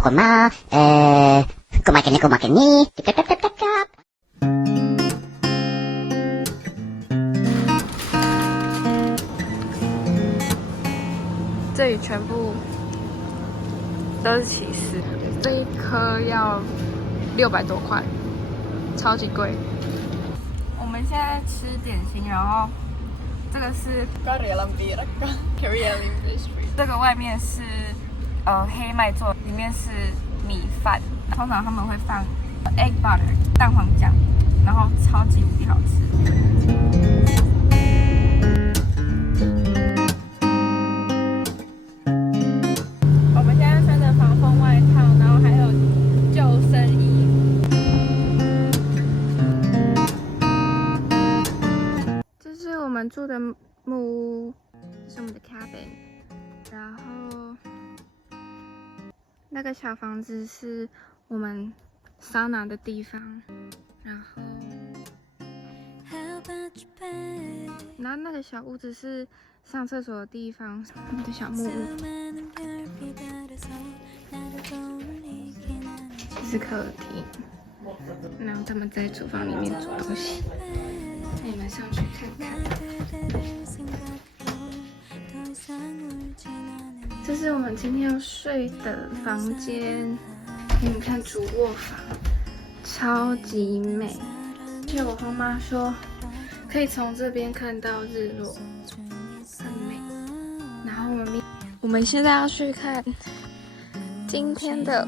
こまごまけねごまけにタタタタタ。这里全部都是起司，这一颗要600多块，超级贵。我们现在吃点心，然后这个是 Karjalan piirakka, Karjalan pastry。这个外面是黑麦做，里面是米饭。通常他们会放 egg butter 蛋黄酱，然后超级无敌好吃。我们现在穿着防风外套，然后还有救生衣。这是我们住的木屋，这是我们的 cabin， 然后那个小房子是我们Sauna的地方，然后那个小屋子是上厕所的地方，我们的小木屋。这是客厅，然后他们在厨房里面煮东西，那你们上去看看。这是我们今天要睡的房间，给你们看主卧房，超级美。而且我后妈说，可以从这边看到日落，很美。然后我们现在要去看今天的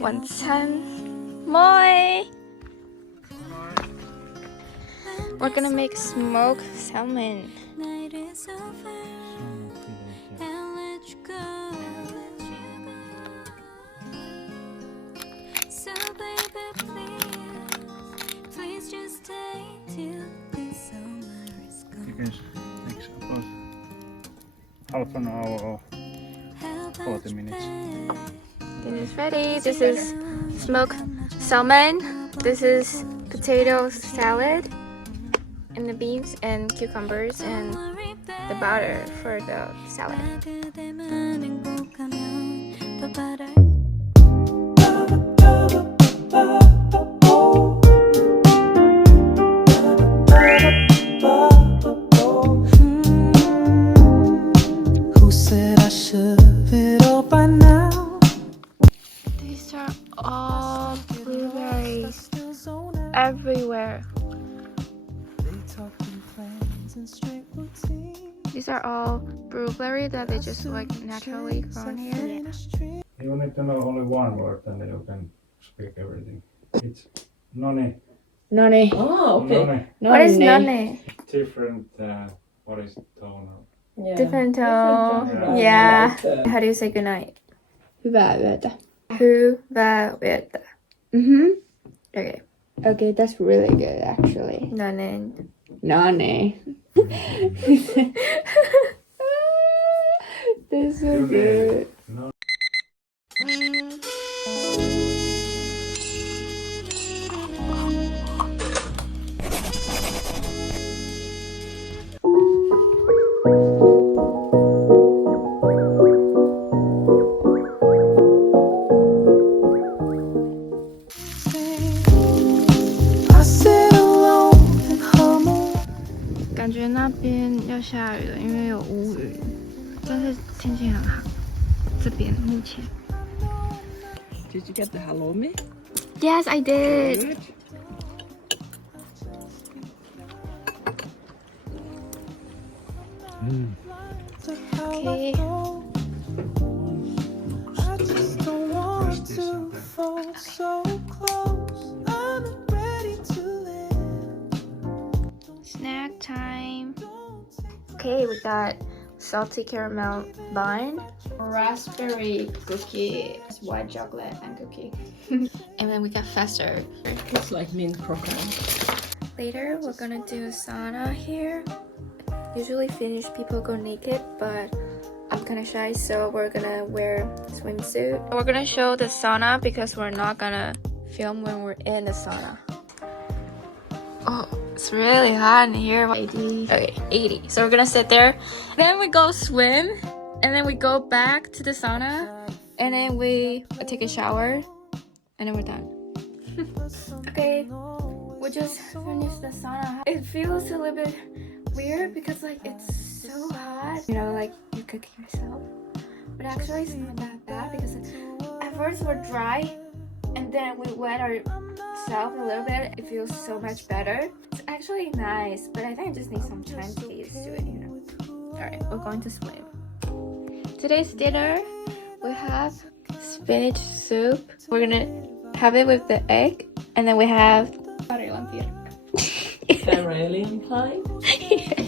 晚餐。Moi! We're gonna make smoked salmon. Half an hour or 40 minutes. This is ready. This is smoked salmon. This is potato salad, and the beans and cucumbers and the butter for the salad. Who said I should have it all by now? These are all blueberries everywhere. These are all blueberries that they just like naturally grown here. You need to know only one word and then you can speak everything. It's noni. Noni. Oh, okay. Noni. What is nane? Different, what is tone? Yeah. Different tone. Yeah. How do you say goodnight? Hyvää yötä. Hyvää yötä. Okay. Okay, that's really good actually. Nane. Nani. That's so good. No. I sit alone and hum a 感觉那边要下雨了，因为有乌云，但是天气很好。这边目前。Did you get the halloumi? Yes, I did. Good. Okay. I just don't want to fall so close. I'm not ready to live. Snack time. Okay, we got salty caramel bun, raspberry cookie, white chocolate and cookie. And then we got faster. It's like mint croquant. Later, we're gonna do a sauna here. Usually Finnish people go naked, but I'm kind of shy, so we're gonna wear a swimsuit. We're gonna show the sauna because we're not gonna film when we're in the sauna. Oh, it's really hot in here. 80. Okay, 80. So we're gonna sit there. Then we go swim, and then we go back to the sauna, and then we take a shower, and then we're done. Okay, we just finished the sauna. It feels a little bit weird because like it's so hot. You know, like you cook yourself. But actually it's not that bad because at first we're dry and then we wet ourselves a little bit. It feels so much better. It's actually nice, but I think I just need some time to get used to it, you know. Alright, we're going to swim. Today's dinner, we have spinach soup. We're gonna have it with the egg, and then we have Karjalan pirkka. Karelian kind? yes.